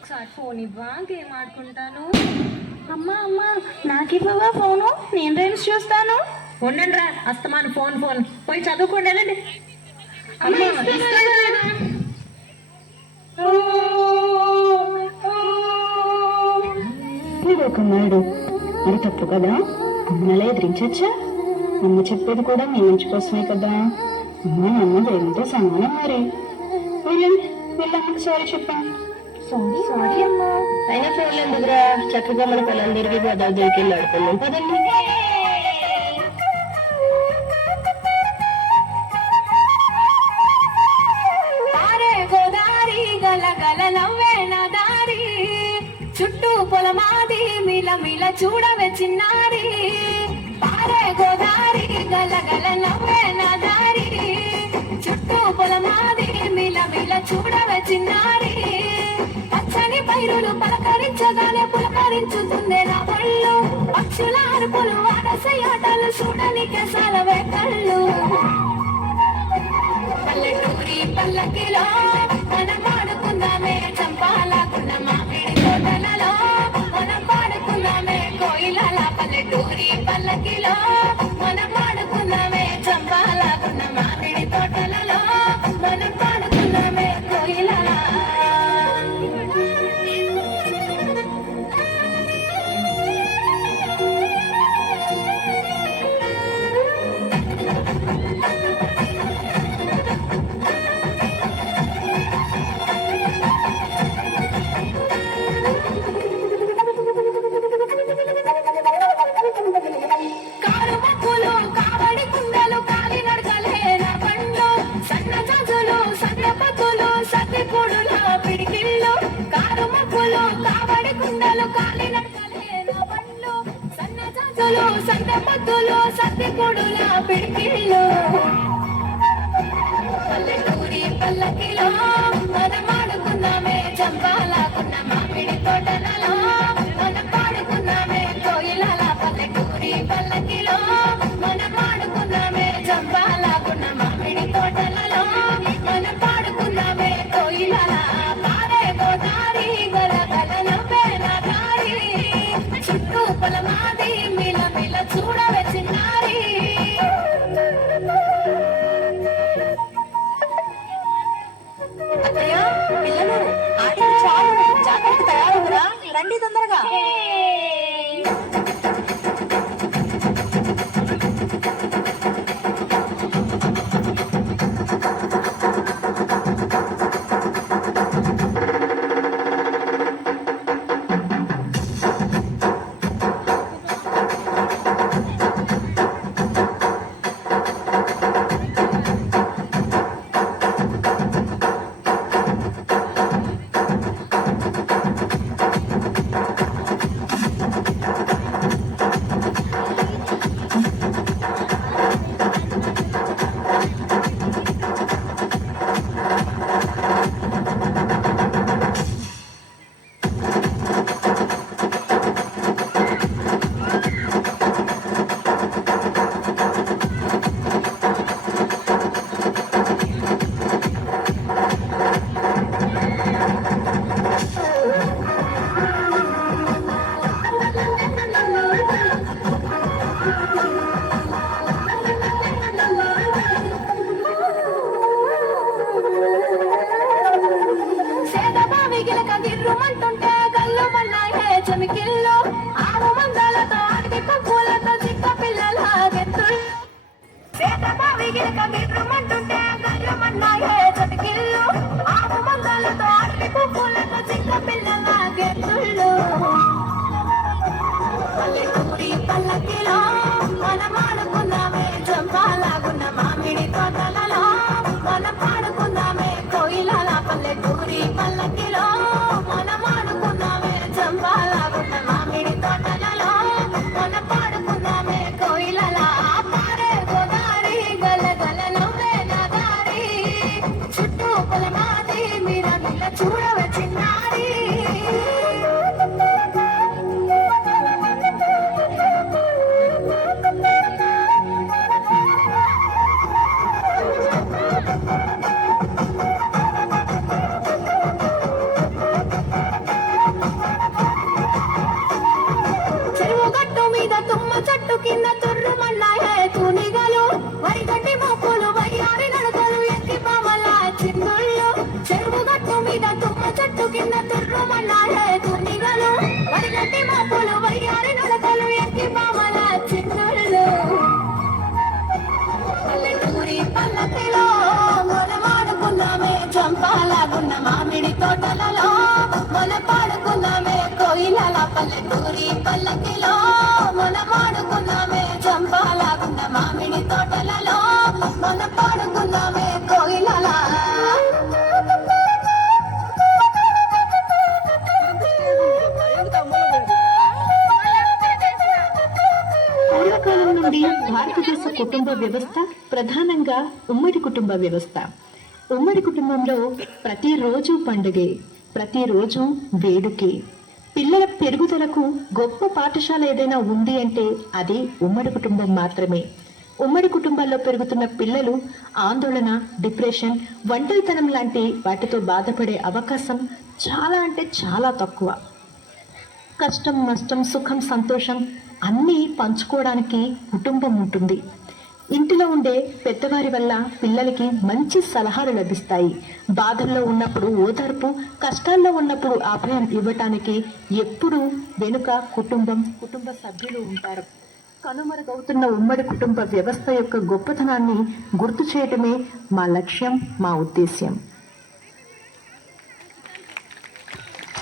ఒకసారి ఫోన్ ఇవ్వా గేమ్ ఆడుకుంటాను? అమ్మా అమ్మా నాకు ఇవ్వవా ఫోను? నేను రైమ్స్ చూస్తాను. ఉండండి రా అస్తమాను ఫోన్ ఫోన్. పోయి చదువుకోండి వెళ్ళండి. అమ్మా, ఇస్తాను. ఇస్తాను. ఒక అది తప్పు కదా? అమ్మలా ఎదిరించచ్చా? అమ్మ చెప్పేది కూడా మీ మంచి కోసమే కదా. అమ్మ నాన్న దేవునితో సమానం మరి. వెళ్ళండి వెళ్ళమ్మకి సారీ చెప్పండి. సారీ సారీ అమ్మా. అయినా ఫోన్లు ఎందుకురా చక్కగా మన పొలం తిరిగి గోదావరి దగ్గరికి వెళ్ళి ఆడుకుందాం పదండి. పారే గోదారి గల గల నవ్వే నా దారి. చుట్టూ పొలమాది మిల మిల చూడవే చిన్నారి. పారే గోదారి గల గల నవ్వే నా దారి. చుట్టూ పొలమాది మిల మిల చూడవే చిన్నారి. పైరులు పలకరించగానే పులకరించుతుందే నా పళ్ళు. పక్షుల అరుపులు వారసయాటలు చూడనికే సాలవే కళ్ళు పల్లెటూరి పల్లకిలో మనం కుండలు కాలి నడకలే నా పిడికిళ్ళు. పల్లెటూరి పల్లకిలో మనం ఆడుకున్నామే చంపాలకున్న మామిడి తోటలో రండి తొందరగా. సేదబావిగిల కదిర్రుమంటుంటే గల్లు మన్నాయే చెమికిల్లు. ఆరు మందలతో అడవి పప్పులతో పిల్లల చిక్క పిల్లల పల్లెటూరి పల్లకిలో మనం ఆడుకుందామే చంపాలాగున్న మామిడి తోటలలో. మనం చెరువు గట్టు మీద తుమ్మ చెట్టు కింద చంపాలాగున్న మామిడి తోటలలో మన పాడుకున్నామే కోయిలల పల్లెటూరి పల్లకిలో మొలమాడుకున్నామే చంపాలాగున్న మామిడి తోటలలో పాడుకున్నామే వ్యవస్థ ప్రధానంగా ఉమ్మడి కుటుంబ వ్యవస్థ. ఉమ్మడి కుటుంబంలో ప్రతిరోజు పండుగే ప్రతిరోజు వేడుకే. పిల్లల పెరుగుదలకు గొప్ప పాఠశాల ఏదైనా ఉంది అంటే అది ఉమ్మడి కుటుంబం మాత్రమే. ఉమ్మడి కుటుంబాల్లో పెరుగుతున్న పిల్లలు ఆందోళన డిప్రెషన్ ఒంటరితనం లాంటి వాటితో బాధపడే అవకాశం చాలా అంటే చాలా తక్కువ. కష్టం నష్టం సుఖం సంతోషం అన్నీ పంచుకోవడానికి కుటుంబం ఉంటుంది. ఇంటిలో ఉండే పెద్దవారి వల్ల పిల్లలకి మంచి సలహాలు లభిస్తాయి. బాధల్లో ఉన్నప్పుడు ఓదార్పు కష్టాల్లో ఉన్నప్పుడు అభయం ఇవ్వటానికి ఎప్పుడూ వెనుక కుటుంబం కుటుంబ సభ్యులు ఉంటారు. కనుమరుగవుతున్న ఉమ్మడి కుటుంబ వ్యవస్థ యొక్క గొప్పతనాన్ని గుర్తు చేయటమే మా లక్ష్యం మా ఉద్దేశ్యం.